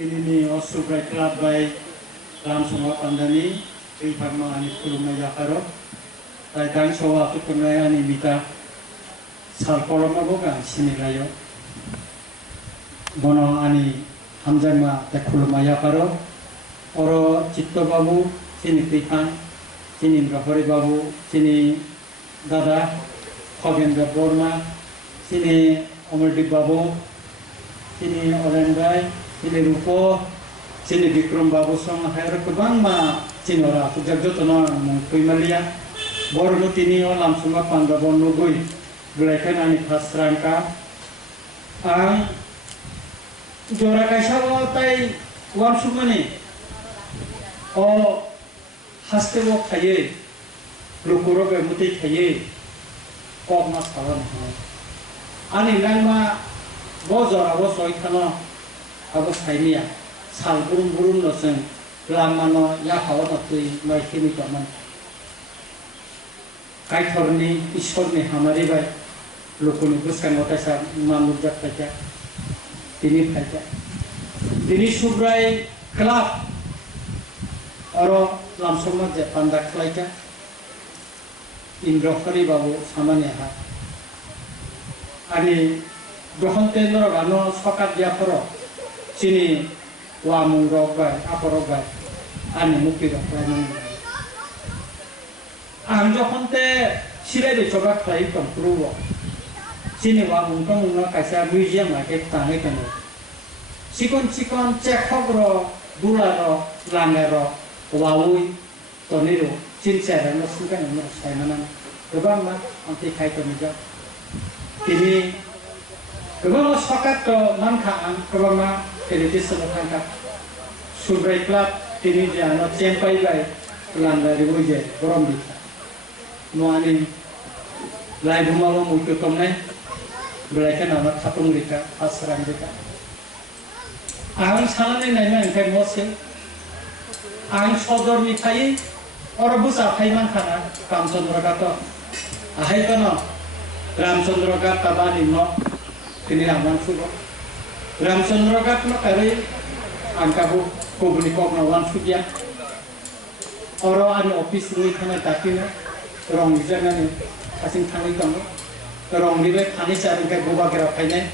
ini Osubrai Club by Ram Soma Pandani Parma ani Kuruma Yakaro dan Sowa Tukunaya ani Mita Salkoloma Boga Sinilayo Bono ani Hamzama Kuruma Yakaro Oro Chitto Babu Sini Tikan Sini Rahori Babu Sini Dada Khovendra Borma Sini Omerdi Babu Sini Orengai Sini Rupo Sini Bikram Babu Song Hair Kubang Ma Sini Ora Sujak Jotono Puimalia Borno Tini Olam Suma Pandabon Lugui Gulaikan Ani Pasrangka Ang Jora Kaisawa Tai Wan Sumani O Hastewo Kaye Lukuro Be Muti Kaye Kok Mas Kawan Ani Langma Bozora Bosoi Kano Abu Sainia Sal Burung Nosen Lamano Yahawa Tui Mai Kimi Kaman Kaitorni Ishorni Hamari Bai Lukuni Buskan Otasa Mamujak Paja Dini Paja Dini Subrai Club Oro Lamsoma Pandak Laika Indrohari Babu Samaniha Ani Dohon Tenor Gano Sokat Diaporo Sini Wamung Rogai Aporogai Ani Muki Rogai Ang Dohon Te Sire de Chobak Lai Pruvo Sini Wamung Tong Kaisa Museum Ake Tangi Kano Sikon Chekhogro Dularo Langero Wawui Toniro Sincere no Sugan no Saimanan Gabama Anti Kaitonija Ini Gabama Sokat to Mankaan Gabama Editis Sokanka Subrai Club Ini Jano Cempai Gai Landa Riwuje Boromita Nuanin Lai Bumalo Mukutomne Belaikan anak Katung Rika Asran Rika Ang Salane Naima Engkai Mosil Ang Sodor Mitai Orabusa Kaiman Kana Ramchandra Gato Ahai Kono Ramchandra Gat Tabani No Kini Raman Sugo Ramchandra Gat No Kari Angkabu Kubuni Kogna Wan Sugya Oro Ani Office Lui Kana Takina Rong Jangan Asing Tangi Kono Rong Libe Tani Saring Kai Boba Gira Kaine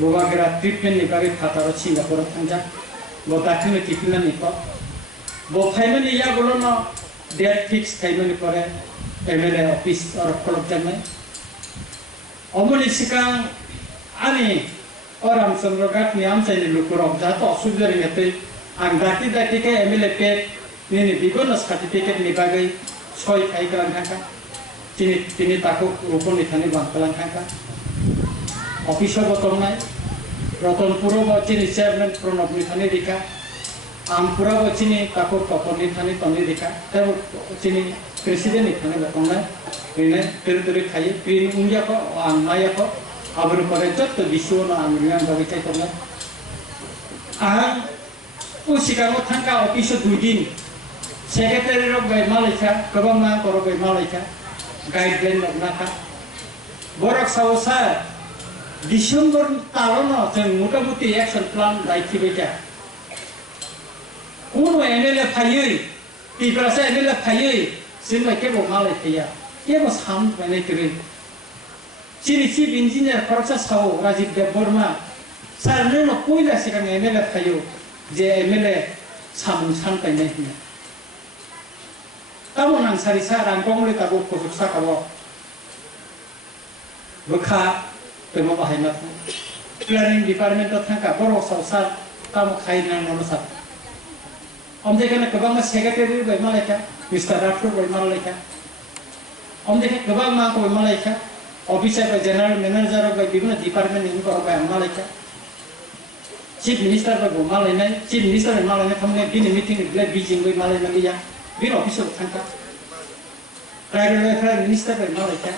Boba Gira Treatment Ni Bagi Kataro Singapore Tanja Botakina Kipina Niko Bo Kaimani Ya Golono Date fix Kaimani Kore MLA Office or Kolok Janai Omuli Sikang Ani Oram Sandrogat Niam Saini Lukurok Jato Sudari Ngate Ang Dati Dati Ke MLA Pet Nini Bigonos Certificate Ni Bagai Soy Kai Kalan Kanka Tini Takuk Rupon Nithani Bang Kalan Kanka Office Botomnai Roton Puro Bocini Chairman Pronop Nithani Dika Ampura Bocini Takuk Topon Nithani Toni Dika Tabu Cini Presiden Nithani Botomnai Ini Teritori Kai Pin Unja Ko Maya Ko Abru Paretot to Bisho no Amrian Bagitai Tona Ang Usikamo Tangka Office Dudin Secretary of Malaysia Kabama Koro Malaysia Guideline of Naka Borak Sawasa December Tarono Jeng Mutabuti Action Plan Daiki Beja Kuno MLA Payui Tiprasa MLA Payui Sinma Kebo Malaysia Kebo Sam Manekiri Sini Chief Engineer Korsa Sawo Rajib Deborma Sarno Puila Sikang MLA Payu Je MLA Samun San Painehina Tabo Nang Sarisa Rangkong Le Tabo Kusuksa Kawo Bukha Temo Bahamat Planning Department of Tanka Boro Sausar Tamo Kainan Nonosat Om Dekana Kabama Secretary by Malaka Mr. Rathur by Malaka Om Dekana Kabama by Malaka Officer by General Manager by Bibna Department in by Malaka Chief Minister by Malana Chief Minister by Malana Kamne Bini meeting with Glad Beijing by Malana Bin Officer of Tanka Prime Minister by Malaka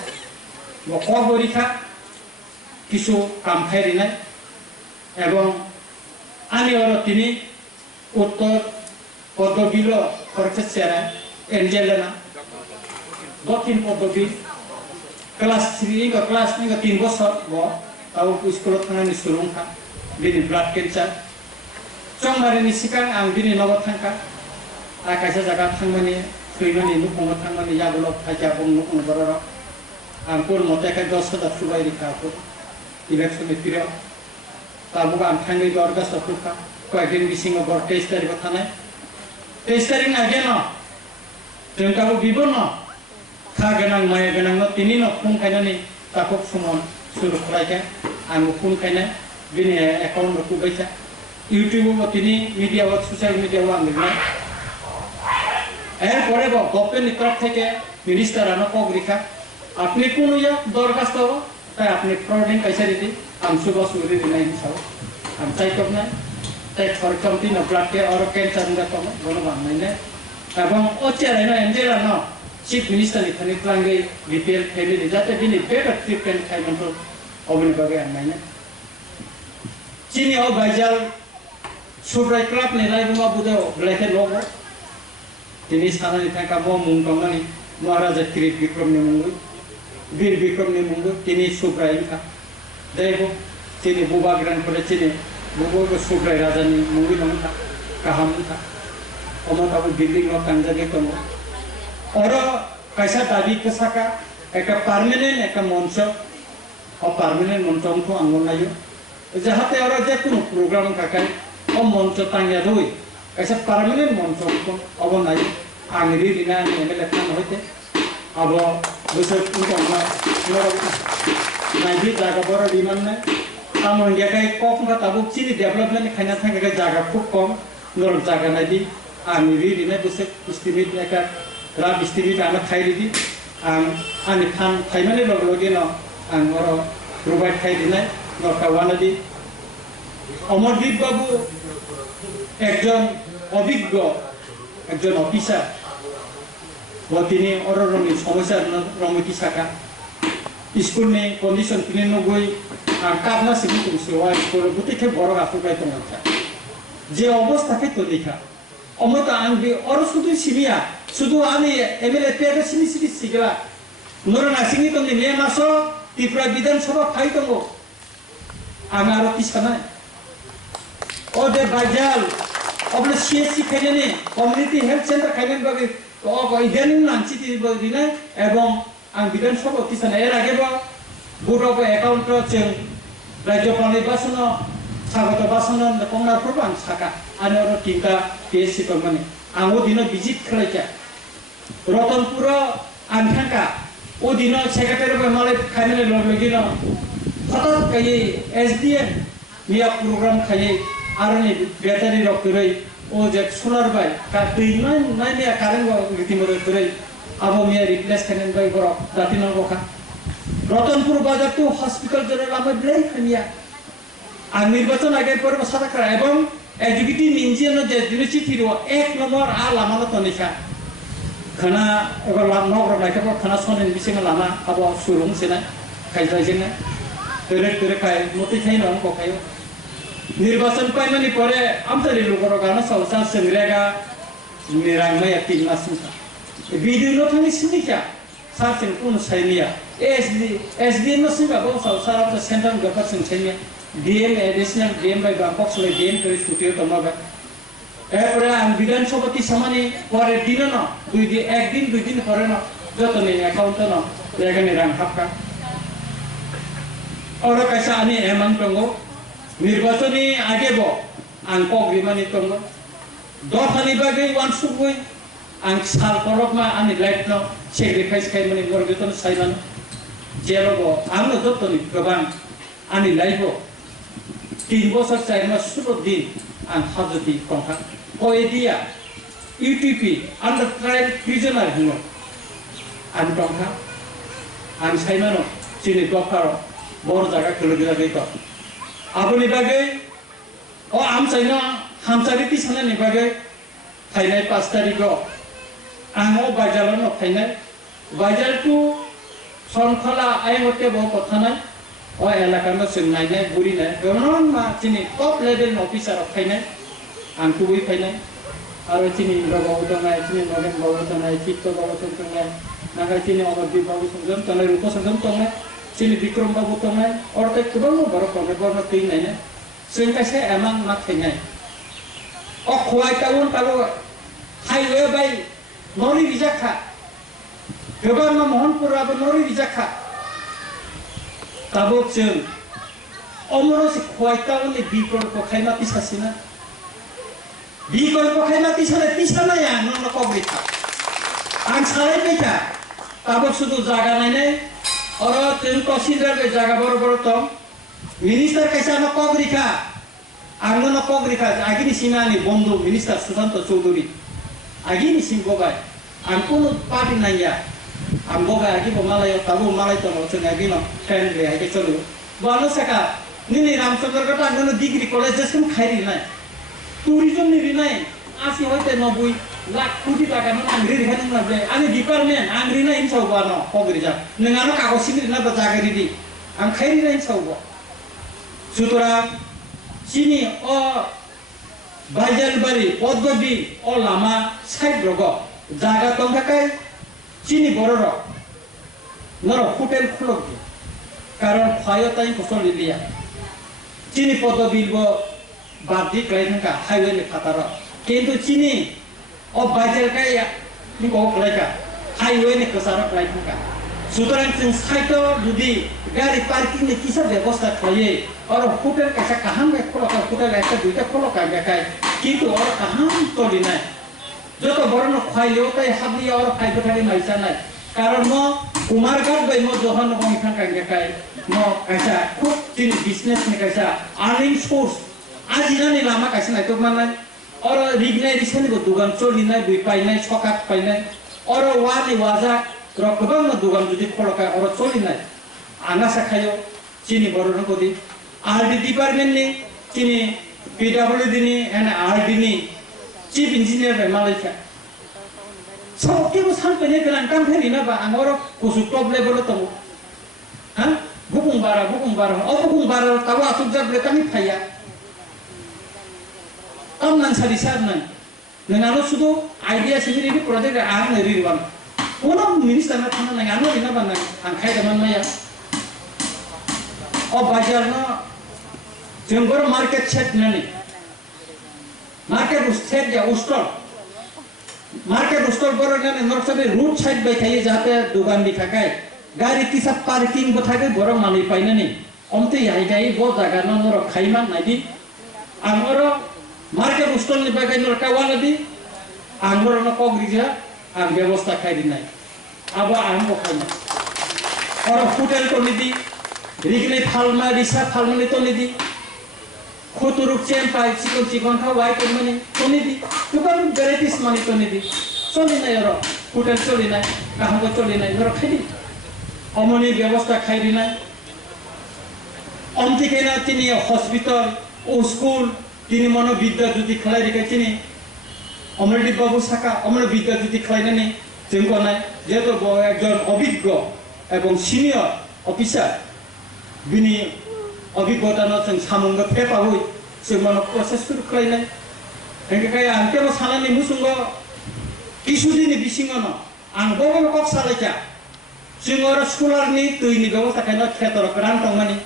Mokorika Kisu Kamperina Ebon Ani Oro Tini Uttor Podobilo Korchesera Angelina Dokin Podobi Kelas 3 ke kelas ni ke 3 bosor bo tahu sekolah tangan di Surungka bini blood cancer Chongmarini sikang ang bini nawa thangka kaisa jaga thangmani thuimani nukong thangmani yabulok thaja bong nukong borok ang pur mote ka 10,000 subai rikha pur election piro tabuga ang thangi gorga sapruka কয়েকদিন বিসিং বর 23 তারিখ কথা নাই 23 তারিখ আগে ন जोंकाबो बिबो न खा गोनां माया गोनां न तिनि न फुं खायनानै ताकब समन सुरु खालायका आं फुं खायना बिनि एकाउन्ट रखुबायसा इउट्यूब तिनि मिडिया सोशल मिडिया आं लिरनाय এরপরে গভর্নমেন্ট তরফ থেকে মিনিস্টারানো কগরিখা আপনি কোন ইয়া দরখাস্ত তাই আপনি ফ্রডিং কাইসা দিদি আম সুবা সুরি দিনাই হিসাব আম চাইতব না তাই সরকারটি না ব্লাড কে আর ক্যান্সার না কম বড় বানাইনে এবং অচেরা না এনজেলা না চিফ মিনিস্টার এখানে ক্লাঙ্গে বিপিএল ফ্যামিলি যাতে বিনি বেটার ট্রিটমেন্ট খাইমন্ত অবনি বাগে আনাইনে চিনি ও বাইজাল সুব্রাই ক্লাব নে লাইবুমা বুদাও ব্লেকে লগো তিনি সানানি থাকা ম মুং দংনানি মহারাজা কিরিট বিক্রমনি মুঙ্গু বীর বিক্রমনি মুঙ্গু তিনি সুব্রাই খা দেবো তিনি বুবা গ্রান করে চিনি बुबो सुब्राय राजानि मुंगि नंथा गाहाम था अमताबो बिल्डिं न तांजागे दङ और कैसा दाबी कसाका एक पार्मानेंट एक मंच और पार्मानेंट मंच को आंगनायो जाहाते और जे कोनो प्रोग्राम काकाय ओ मंच तांगिया दई कैसा पार्मानेंट मंच को अब नाय आंगरि दिना एमएलए खान होते अब बोसोर उनका नायबि जागा बर दिमान ना तामन गया कम का ताबुक चीनी डेवलपमेंट खाना था कि जागा खूब कम नरम जागा नहीं दी आंनि रिदिना बोसे एस्टिमेट एका राब एस्टिमेट आना खाइ दी आंनि फान खाइमाने लग लगे न आं और प्रोवाइड खाइ दिनाय दरकार वाना दी अमरदीप बाबू एकजन अभिज्ञ एकजन अफिसार बतिनि अररनि समस्या रमति साका स्कूल में कंडीशन किने नगै काबना सिबि तुमसेवा स्कूल बुतिखे बर गाफुबाय दंथा जे अवस्था के तो लिखा अमत आं बे और सुदु सिबिया सुदु आनि एमएलए पेर सिनि सिनि सिगला नरना सिंनि तंनि ने मासो त्रिपुरा विधानसभा फाइ दंगो आं आरो किसाना ओ दे बाजाल अबले सीएससी खायने कम्युनिटी हेल्थ सेंटर खायने बागे तो इदानी नांची दिना एवं आं विधानसभा किसाना एर आगेबा बुरबो एकाउंट जों राज्यपाल निर्वाचन स्वागत भाषण कंग्राफोरबो आं साका आरो और तिनटा पीएससी माने आं ओ दिन विजिट खालायका रतनपुर आं थांका ओ दिन सेक्रेटारि माले खायने लगे न हठात कई एसडीएम मिया प्रोग्राम खाये आरो नि बेटारि रखरै ओ जे सोलार बाय का दैमान नायनिया कारेन्ट रितिमर करे आबो मिया रिप्लेस खायने बाय बर दातिन गखा रतनपुर बाजार तो हॉस्पिटल जरा लामा ब्लेन खानिया आं निर्वाचन आगे पर साराखा एवं एजुकेटिव इंजिनियर जे यूनिवर्सिटी रो एक नंबर आ लामा तनिखा खाना एबा लाम नगर नायखा खाना सनेन बिसिंग लामा आबो सुरुं सेना खायजायजेना तेरे खाय मति खाय नंग गखायो निर्वाचन पाइमानि परे आमतारि लोगर गाना सावसा सेंग्रेगा निरांगमै तीन मास बिदिनो थांनि सिनिखा सारसिं कुन साइनिया एसडीएम न सिंगा बो सावसा सेंट्रल गवर्नमेंट सेनिया डीएम एडिशनल डीएम बाय बांकक सले डीएम करे सुटियो तमाबा एपरे आं विधानसभा की सामानि परे दिन न दुई दिन परे न जतने अकाउंट न लेगनि रां हापका और कैसा आनि एमान तंगो निर्वाचनी आगे बो आं कग्रिमानि तंगो दथानि बागे वान सुबुय आं साल करबमा आनि लाइफ न सेक्रिफाइस खायमानि गरगतन साइमान जेलबो आंनो जतनि गोबां आनि लाइफो 3 बছর 4 मास सुरो दिन आं हाजोति कंथा कोएदिया यूटीपी अंडर ट्रायल प्रिजनर हुनो आं कंथा आं साइमानो चिनि गफार बर जागा खलगला गैतो आबोनि बागै ओ आम साइना हामसारिति सानानि बागै फाइनाय 5 तारिखआव आङो बाजाराव न फाइनाय बाजार टु सनखला आइमते बो कथानाय ओ एलाका में सोंनायनाय बुरिनाय गोबां मा चिनि टप लेभेल अफिसार फाइनाय आं कुबै फाइनाय आरो चिनि बाबाव दंनाय चिनि नगेन बाबाव दंनाय चित्त बाबाव दंनाय नागाय चिनि अमरदीप बाबू संजन तनाय रूप संजन दंनाय चिनि विक्रम बाबू दंनाय और ते गोबां बर कने बर थैनाय जों कासे एमान मा थैनाय khwai taun tabo highway by nori rijakha goban ma mohanpur abo nori rijakha tabo jeng omoro se khwai taun ni bikolpo khaima tisasina bikolpo khaima tisana ya non kobrita ang salai beta tabo sudu jaga nai oro ten consider be jaga boro tom minister kaisa no kobrika angno no kobrika agini sinani bondo minister Susanto Choudhury agini simbogai angkono party naya amboga agi bomalay tabo malay to no chunagi no friend le age cholu balo saka nini Ramchandra Gata angno degree college jesum khairi nai tourism ni rinai asi hoite 90 lakh কোটি টাকা no angri rihan na ble ani department angri na in sauba no kobrija nengano kagosini na bajagari di ang khairi na in sauba sutora sini o Baijalbari Podgobi o lama side rogo jaga tongkakai sini bororo noro hotel khulok karon phayo tai kosol liya sini Podgobi bo bardi kainka highway ni khataro kintu sini o Baijalkai ni ko klaika highway ni kasara klaika সুতরাং cyto যদি গাড়ি parking এ কিসা ব্যবস্থা থাকে আর hotel কাছে কাহাম খোলা hotel একটা দুইটা খোলা কাগায় কিন্তু আর কাহাম তলি নাই যত বড় খাইলেও তাই হাবলি আর খাইতে থাকে মাইসা নাই কারণ ম কুমারঘাট বাই ম জহান গমিখান কাগায় ম কাইসা খুব চিন বিজনেস নে কাইসা আর্নিং সোর্স আজিনানি লামা কাইসা নাই তো মানাই আর রিগনাই রিসেনি গো দুগান চলি নাই দুই পাই নাই ছকাত পাই নাই আর ওয়ানি ওয়াজা Rokobang na dugan judi kholokai oro choli nai anga sakhayo chini borona kodi RD department ni chini PWD ni and RD ni chief engineer be malaika so ke bo san pene gran kam pheri na ba angoro kusu top level to ha bukung bara o bukung bara tawa asuk jar ble kami phaya tam nan sari sar nan nengalo sudo idea sendiri di project ang neri riwan কোনো minister না থানা নাই আনো দিনা বানাই আংখাই দামান মায়া ও বাজার না জঙ্গর market set নানি মার্কেট সেট যা উস্টল বড় নানি নরসবে রুট সাইড বাই খাইয়ে যাতে দোকান দি থাকায় গাড়ি কিসা পার্কিং বো থাকে বড় মানি পাই নানি অমতে আই গাই বো জায়গা না নর খাইমান নাইদি আমর মার্কেট উস্টল নি বাগাই নর কাওয়ালা দি আমর না কগরিজা ang ব্যবস্থা খাইদি নাই আবার আরম্ভ খাই না আর হোটেল তো নিদি রিগলে ফালমা রিসা ফালমানি তো নিদি খুতুরুক চেন পাই চিকন খাওয়াই তো মানে তো নিদি দুবার ভ্যারাইটিস মানি তো নিদি চলি নাই আর হোটেল চলি নাই কাহাম চলি নাই ধর খাইদি অমনি ব্যবস্থা খাইদি নাই অমতিকে না তিনি হসপিটাল ও স্কুল তিনি মনোবিদ্যা যদি খেলাই রেখে তিনি অমরদীপ বাবু শাখা অমর বিদ্যা যদি খাইনানি जोंखौ নাই যেহেতু একজন অভিজ্ঞ এবং সিনিয়র অফিসার বিনি অভিজ্ঞতা जों सामंग पेपावै जों मानो प्रसेस खालायनाय एंखाय आं केबो सानानि मुसुंग इसुदिनि बिसिङाव आं बबे कक सालायका जों आरो सोलारनि दैनि व्यवस्था खायना खेतर रान तंमानि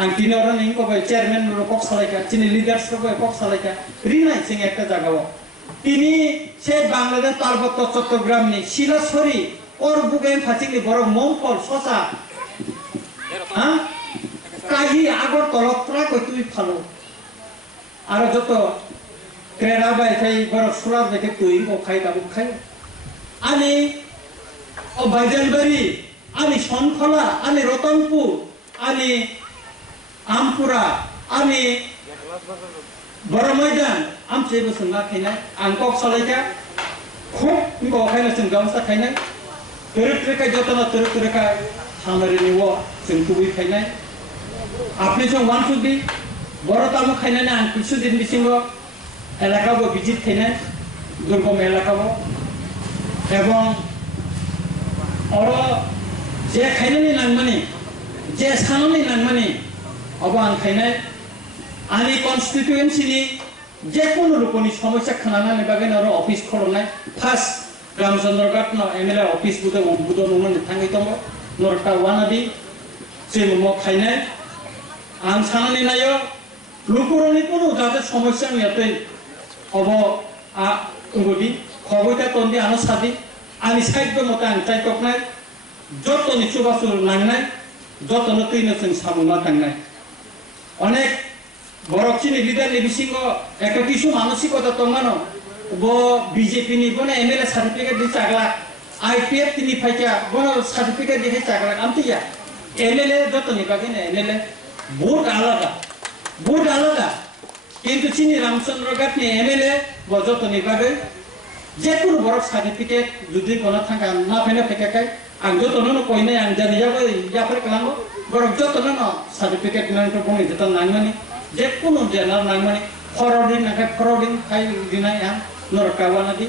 आं दिनै आरो नों कबाय चेयारमेन कक सालायका दिनै लिडार्स कक सालायका रिनाय जों একটা জায়গাव তিনি সে বাংলাদেশ পার্বত্য চট্টগ্রাম নি শিলাছড়ি ওর বুকেন ফাচিংনি বড় মংপল সসা হ্যাঁ কাহি আগর তলত্রা কই তুই ফালো আর যত ক্রেডা বাই থাই বড় সুরাজ দেখে তুই ও খাই দাবু খাই আমি ও বাইজালবাড়ি আমি শনখলা আমি রতনপুর আমি আমপুরা আমি বড় ময়দান আমছে বসুন না খাইনাय आं कक सालायका খুব নিবো খাইনা जों गावसा खाइनाय तोरतरेका जतन तोरतरेका हामरेनि व जों कुबि खाइनाय আপনি जों वान टू बी বড় তামু খাইনাय आं কিছু দিন বিসিङो এলাকাবো ভিজিট খাইনাय দুর্গম এলাকাবো এবং অর যে খাইনাनि नांमानि जे साननि नांमानि अब आं खाइनाय आंनि कन्स्टिट्युएन्सिनि जे कोनो रोखोमनि समस्या खोनानानै बागै आरो अफिस खलनाय फार्स्ट रामचंद्र घाट न एमएलए अफिस बुदे उद्बोधन होनो थाङै दङ नरता वानादि जों म खाइनाय आं साननानै नायो लुकुरनि कोनो जाते समस्या नियातै obo ngudi khoboita tondi ano sadi ani side do mota an tai toknai joto ni chubasul nangnai joto no tuino sing samuma tangnai onek borok chini leader ni bisingo ekta kisu manusikota tongmano bo BJP ni bona MLA certificate di chagla IPF tini phaika bona certificate di chagla amtiya MLA joto ni bagine MLA vote alada কিন্তু চিনি রামচন্দ্র গাত নি MLA বজত নি বাগে যে কোন বড় certificate যদি কোন থাকা না ফেনে ফেকাকাই আং যত ন কইনে আং জানি যাবো ইয়াফার কালামো বড় যত ন সার্টিফিকেট নাং তো বনি যত নাংমানি যে কোন জেনার নাংমানি ফরওয়ার্ডিং খাই দিনাই আং নরকাওয়ানা দি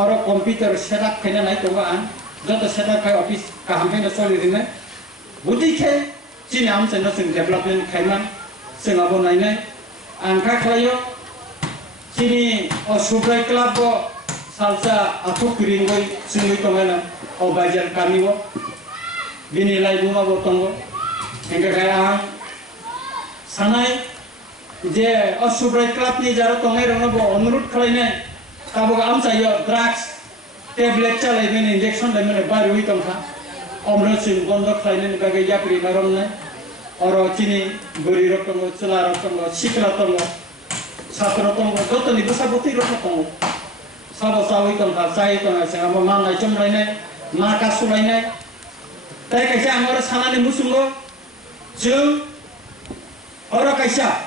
অর কম্পিউটার সেটআপ ফেনে নাই তো আং যত সেটআপ খাই অফিস কাহাম ফেনে চলি দিনাই বুদ্ধি খাই চিনি আম সেন সিং ডেভেলপমেন্ট খাইমান সিং আবো নাইনাই angka klayo sini subrai club bo salsa aku kiringoi sini tomena obajar kami bo bini lai bunga bo tongo engka kaya sanai je subrai club ni jaro tongai rono bo onurut khlaine tabo am sayo drugs tablet chalai ben injection dai mene baru hui tongkha omro sing bondo khlaine bagai yapri narom nai oro chini gori rotongo chula rotongo sikla tongo satro tongo joto ni busa buti rotongo sabo sawi tongka sai tonga sangamo mangai chomlai nai maka sulai nai tai kaisa angor sanani musungo jung oro kaisa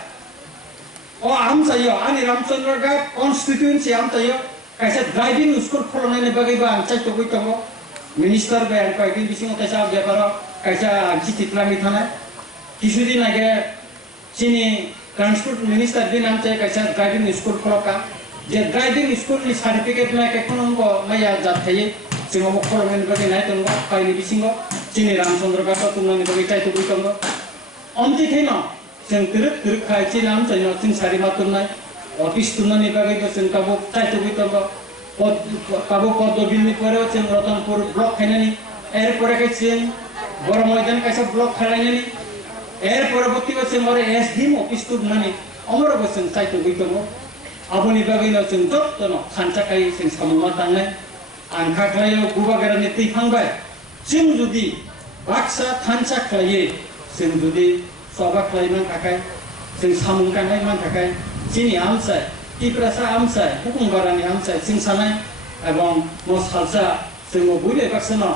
o am sayo ani Ramchandra Ghat constituency am sayo kaisa driving school kholonai ne bagai ba am chai to tongo minister be an kai bising kaisa byaparo kaisa jititlami thana কিছুদিন আগে চিনি transport minister দিন আমতে কাইসা driving school খলকা যে driving school নি certificate নাই এখন মাইয়া যাথাই जों खलमेन बागै नाय दंग पाइनि बिसिंग चिनि रामचंद्र गाथ तुमनानि बागै टाइटु बुइतंग अमति थैनो जों तिरक तिरक खाय चिनाम जैनो जों सारि मातुनाय अफिस तुमनानि बागै जों काबो टाइटु बुइतंग काबो पदबिनि परे जों रतनपुर ब्लक खायनानि एर परे कै जों बर मयदान काइसा ब्लक खायनानि एर परवर्ती जों मरे एसडीएम अफिस तुमनानि अमर जों टाइटु बुइतंग आबोनि बागैनो जों जत्तनो खानचाखाय जों सामुमा थांनाय आंखा खालायाव गुबागारानि थैखांबाय जों जुदि बाक्सा थानसा खालायो जों जुदि सभा खालायनो थाखाय जों सामुं गायनाय मान थाखाय जोंनि आमसाय टिप्रासा आमसाय हुकुमबारानि आमसाय जों सानाय एबं मसालसा जों बुले बाक्सानो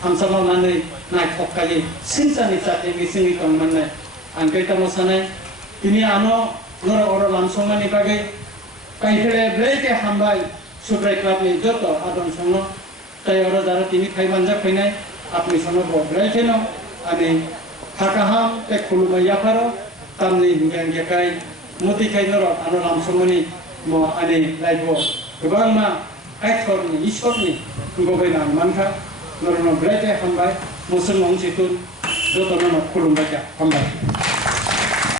हामसा मावनानै नायथखायो सिनसानि जाथे जोंनि दंमोननो आं गैतामो सानाय दिनै आनो नर अर लामसंनानि बागै काइफेले ब्लेके हामबाय सुब्राय क्लाबनि जत आदन संनो ताय अर दारा तिनि खायमानजा फैनाय आपनि सनो बब्राय थेनो आनि थाकाहाम ते खुलुमाय याफारो तामनि हुगान गेखाय मुति खायनर आनो लामसंनि म आनि लाइबो गोबां मा आइथरनि इसरनि गबायना मानखा नरनो ब्रायते हामबाय मुसलमान जितुन जतनो खुलुमबाय हामबाय